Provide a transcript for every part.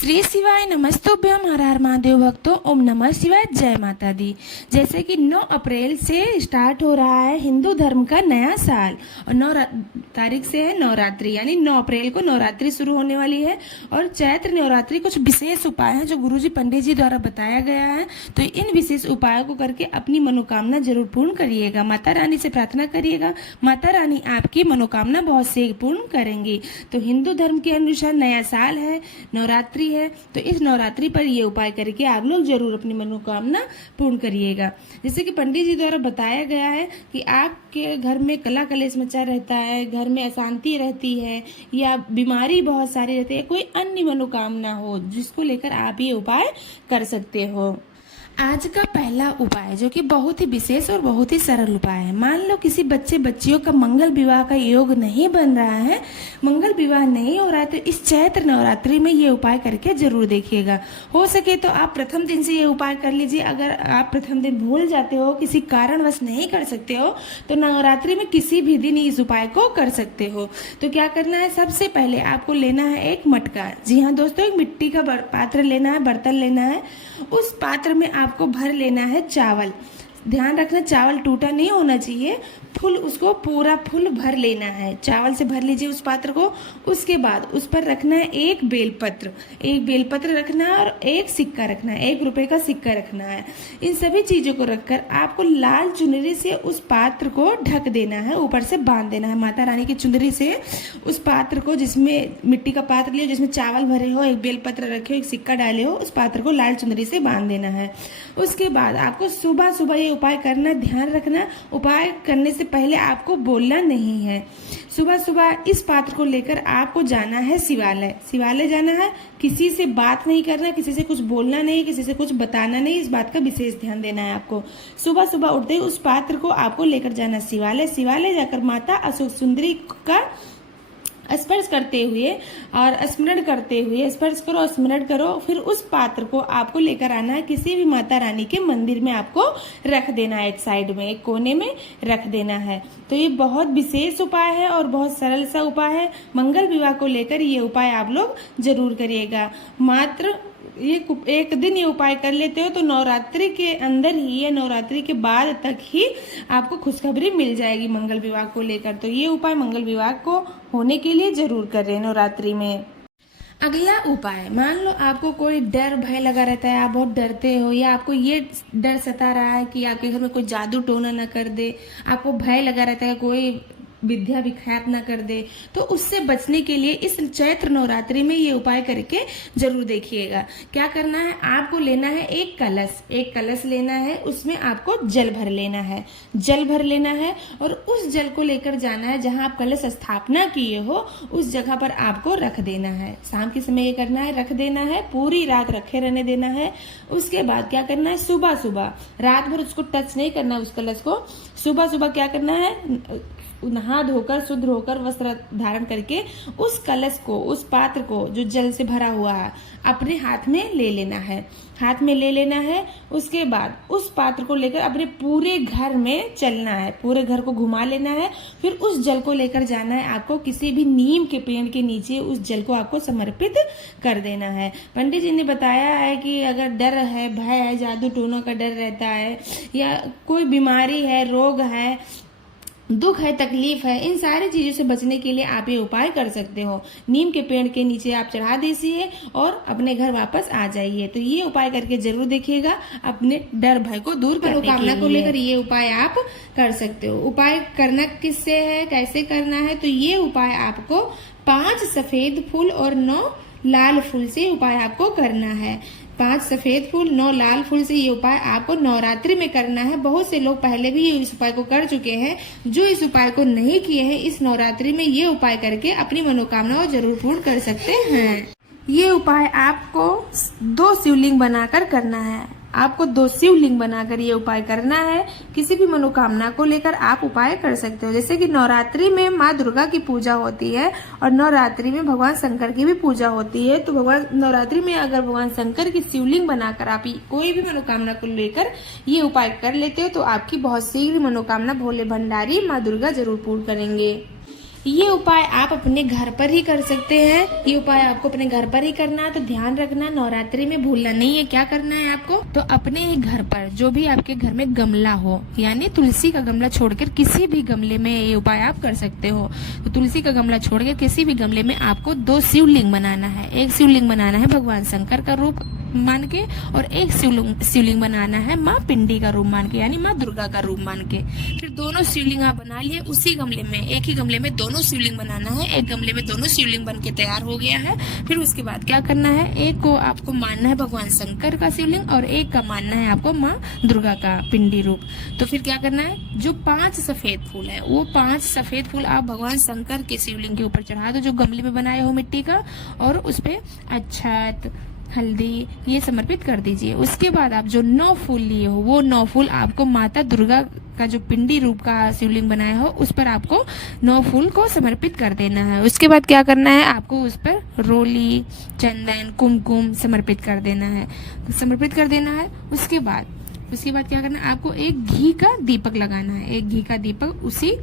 श्री शिवाय नमस्तुभ्यम हर हर महादेव भक्तों, ओम नमः शिवाय, जय माता दी। जैसे कि 9 अप्रैल से स्टार्ट हो रहा है हिंदू धर्म का नया साल और 9 तारीख से है नवरात्रि, यानी 9 अप्रैल को नवरात्रि शुरू होने वाली है। और चैत्र नवरात्रि कुछ विशेष उपाय हैं जो गुरुजी पंडित जी द्वारा बताया गया है, तो इन विशेष उपायों को करके अपनी मनोकामना जरूर पूर्ण करिएगा। माता रानी से प्रार्थना करिएगा, माता रानी आपकी मनोकामना बहुत शीघ्र पूर्ण करेंगी। तो हिंदू धर्म के अनुसार नया साल है, नवरात्रि है, तो इस नवरात्रि पर ये उपाय करके आप लोग जरूर अपनी मनोकामना पूर्ण करिएगा। जैसे कि पंडित जी द्वारा बताया गया है कि आपके घर में कला कलेश मचा रहता है, घर में अशांति रहती है या बीमारी बहुत सारी रहती है, कोई अन्य मनोकामना हो जिसको लेकर आप ये उपाय कर सकते हो। आज का पहला उपाय जो कि बहुत ही विशेष और बहुत ही सरल उपाय है। मान लो किसी बच्चे बच्चियों का मंगल विवाह का योग नहीं बन रहा है, मंगल विवाह नहीं हो रहा है, तो इस चैत्र नवरात्रि में ये उपाय करके जरूर देखिएगा। हो सके तो आप प्रथम दिन से ये उपाय कर लीजिए। अगर आप प्रथम दिन भूल जाते हो, किसी कारणवश नहीं कर सकते हो, तो नवरात्रि में किसी भी दिन इस उपाय को कर सकते हो। तो क्या करना है, सबसे पहले आपको लेना है एक मटका। जी हाँ दोस्तों, एक मिट्टी का पात्र लेना है, बर्तन लेना है। उस पात्र में आपको भर लेना है चावल। ध्यान रखना चावल टूटा नहीं होना चाहिए, फुल उसको पूरा फुल भर लेना है। चावल से भर लीजिए उस पात्र को। उसके बाद उस पर रखना है एक बेलपत्र रखना है और एक सिक्का रखना है, 1 रुपए का सिक्का रखना है। इन सभी चीजों को रखकर आपको लाल चुनरी से उस पात्र को ढक देना है, ऊपर से बांध देना है। माता रानी की चुनरी से उस पात्र को, जिसमें मिट्टी का पात्र लियो, जिसमें चावल भरे हो, एक बेलपत्र रखे हो, एक सिक्का डाले हो, उस पात्र को लाल चुनरी से बांध देना है। उसके बाद आपको सुबह सुबह ये उपाय करना। ध्यान रखना, उपाय करने से पहले आपको बोलना नहीं है। सुबह सुबह इस पात्र को लेकर आपको जाना है शिवालय जाना है। किसी से बात नहीं करना, किसी से कुछ बोलना नहीं, किसी से कुछ बताना नहीं, इस बात का विशेष ध्यान देना है आपको। सुबह सुबह उठते ही उस पात्र को आपको लेकर जाना शिवालय जाकर माता अशोक सुंदरी का स्पर्श करते हुए और स्मरण करते हुए, स्पर्श करो, स्मरण करो। फिर उस पात्र को आपको लेकर आना है, किसी भी माता रानी के मंदिर में आपको रख देना है, एक साइड में, एक कोने में रख देना है। तो ये बहुत विशेष उपाय है और बहुत सरल सा उपाय है। मंगल विवाह को लेकर ये उपाय आप लोग जरूर करिएगा। मात्र ये एक दिन ये उपाय कर लेते हो तो नवरात्रि के अंदर ही या नवरात्रि के बाद तक ही आपको खुशखबरी मिल जाएगी मंगल विवाह को लेकर। तो ये उपाय मंगल विवाह को होने के लिए जरूर कर रहे हैं नवरात्रि में। अगला उपाय, मान लो आपको कोई डर भय लगा रहता है, आप बहुत डरते हो या आपको ये डर सता रहा है कि आपके घर में कोई जादू टोना न कर दे, आपको भय लगा रहता है कोई विद्या विख्यात ना कर दे, तो उससे बचने के लिए इस चैत्र नवरात्रि में ये उपाय करके जरूर देखिएगा। क्या करना है, आपको लेना है एक कलश लेना है, उसमें आपको जल भर लेना है और उस जल को लेकर जाना है जहां आप कलश स्थापना किए हो, उस जगह पर आपको रख देना है। शाम के समय ये करना है, रख देना है, पूरी रात रखे रहने देना है। उसके बाद क्या करना है, सुबह सुबह, रात भर उसको टच नहीं करना उस कलश को। सुबह सुबह क्या करना है, नहा धोकर शुद्ध होकर वस्त्र धारण करके उस कलश को, उस पात्र को जो जल से भरा हुआ है, अपने हाथ में ले लेना है। उसके बाद उस पात्र को लेकर अपने पूरे घर में चलना है, पूरे घर को घुमा लेना है। फिर उस जल को लेकर जाना है आपको किसी भी नीम के पेड़ के नीचे, उस जल को आपको समर्पित कर देना है। पंडित जी ने बताया है कि अगर डर है, भय है, जादू टोनों का डर रहता है या कोई बीमारी है, रोग है, दुख है, तकलीफ है, इन सारी चीजों से बचने के लिए आप ये उपाय कर सकते हो। नीम के पेड़ के नीचे आप चढ़ा दीजिए और अपने घर वापस आ जाइए। तो ये उपाय करके जरूर देखिएगा, अपने डर भय को दूर करने कामना को लेकर ये उपाय आप कर सकते हो। उपाय करना किससे है, कैसे करना है, तो ये उपाय आपको 5 सफेद फूल और 9 लाल फूल से उपाय आपको करना है। 5 सफेद फूल, 9 लाल फूल से ये उपाय आपको नवरात्रि में करना है। बहुत से लोग पहले भी इस उपाय को कर चुके हैं, जो इस उपाय को नहीं किए हैं, इस नवरात्रि में ये उपाय करके अपनी मनोकामनाओं जरूर पूर्ण कर सकते हैं। ये उपाय आपको 2 शिवलिंग बनाकर करना है। आपको 2 शिवलिंग बनाकर ये उपाय करना है। किसी भी मनोकामना को लेकर आप उपाय कर सकते हो। जैसे कि नवरात्रि में माँ दुर्गा की पूजा होती है और नवरात्रि में भगवान शंकर की भी पूजा होती है। तो भगवान नवरात्रि में अगर भगवान शंकर की शिवलिंग बनाकर आप कोई भी मनोकामना को लेकर ये उपाय कर लेते हो तो आपकी बहुत शीघ्र मनोकामना भोले भंडारी माँ दुर्गा जरूर पूर्ण करेंगे। ये उपाय आप अपने घर पर ही कर सकते हैं। ये उपाय आपको अपने घर पर ही करना है, तो ध्यान रखना नवरात्रि में भूलना नहीं है। क्या करना है आपको, तो अपने ही घर पर जो भी आपके घर में गमला हो, यानी तुलसी का गमला छोड़कर किसी भी गमले में ये उपाय आप कर सकते हो। तो तुलसी का गमला छोड़कर किसी भी गमले में आपको 2 शिवलिंग बनाना है। एक शिवलिंग बनाना है भगवान शंकर का रूप मान के, और एक शिवलिंग बनाना है माँ पिंडी का रूप मान के, यानी माँ दुर्गा का रूप मान के। फिर दोनों शिवलिंग आप बना लिए। उसी गमले में, एक ही गमले में दोनों शिवलिंग बनाना है। एक गमले में दोनों शिवलिंग बन के तैयार हो गया है। फिर उसके बाद क्या करना है, एक को आपको मानना है भगवान शंकर का शिवलिंग और एक का मानना है आपको माँ दुर्गा का पिंडी रूप। तो फिर क्या करना है, जो 5 सफेद फूल है वो 5 सफेद फूल आप भगवान शंकर के शिवलिंग के ऊपर चढ़ा दो, जो गमले में बनाए हो मिट्टी का, और उस पे अक्षत, हल्दी ये समर्पित कर दीजिए। उसके बाद आप जो 9 फूल लिए हो वो 9 फूल आपको माता दुर्गा का जो पिंडी रूप का शिवलिंग बनाया हो उस पर आपको 9 फूल को समर्पित कर देना है। उसके बाद क्या करना है, आपको उस पर रोली, चंदन, कुमकुम समर्पित कर देना है, उसके बाद क्या करना है, आपको एक घी का दीपक लगाना है। एक घी का दीपक उसी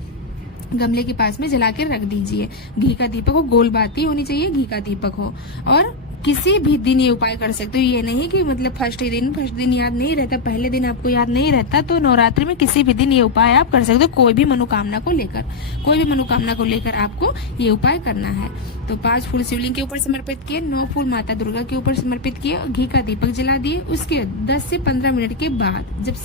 गमले के पास में जला के रख दीजिए। घी का दीपक हो, गोल बाती होनी चाहिए, घी का दीपक हो। और किसी भी दिन ये उपाय कर सकते हो। ये नहीं कि मतलब फर्स्ट दिन याद नहीं रहता, पहले दिन आपको याद नहीं रहता, तो नवरात्रि में किसी भी दिन ये उपाय आप कर सकते हो। कोई भी मनोकामना को लेकर आपको ये उपाय करना है। तो 5 फूल शिवलिंग के ऊपर समर्पित किए, 9 फूल माता दुर्गा के ऊपर समर्पित किए, घी का दीपक जला दिए। उसके 10 से 15 मिनट के बाद जब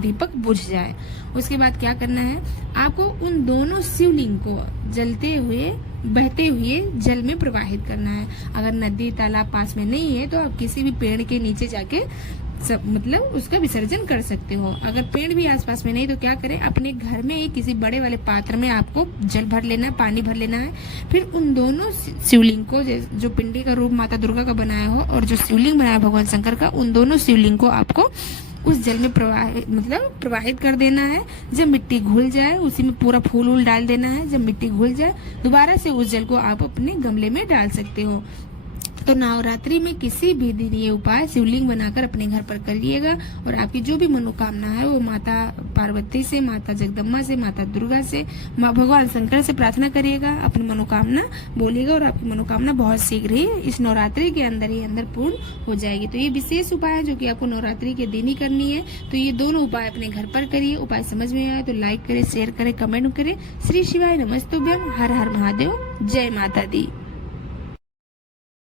दीपक बुझ जाए, उसके बाद क्या करना है, आपको उन दोनों शिवलिंग को जलते हुए, बहते हुए जल में प्रवाहित करना है। अगर नदी तालाब पास में नहीं है तो आप किसी भी पेड़ के नीचे जाके मतलब उसका विसर्जन कर सकते हो। अगर पेड़ भी आसपास में नहीं तो क्या करें, अपने घर में ही किसी बड़े वाले पात्र में आपको जल भर लेना है, पानी भर लेना है। फिर उन दोनों शिवलिंग को, जो पिंडी का रूप माता दुर्गा का बनाया हो और जो शिवलिंग बनाया भगवान शंकर का, उन दोनों शिवलिंग को आपको उस जल में प्रवाहित कर देना है। जब मिट्टी घुल जाए उसी में पूरा फूल वूल डाल देना है। जब मिट्टी घुल जाए दोबारा से उस जल को आप अपने गमले में डाल सकते हो। तो नवरात्रि में किसी भी दिन ये उपाय शिवलिंग बनाकर अपने घर पर करिएगा और आपकी जो भी मनोकामना है वो माता पार्वती से, माता जगदम्बा से, माता दुर्गा से, माँ भगवान शंकर से प्रार्थना करिएगा, अपनी मनोकामना बोलिएगा और आपकी मनोकामना बहुत शीघ्र ही इस नवरात्रि के अंदर ही पूर्ण हो जाएगी। तो ये विशेष उपाय है जो कि आपको नवरात्रि के दिन ही करनी है। तो ये दोनों उपाय अपने घर पर करिए। उपाय समझ में आए तो लाइक करे, शेयर करे, कमेंट करे। श्री शिवाय नमस्तुभ्यम। हर हर महादेव। जय माता दी।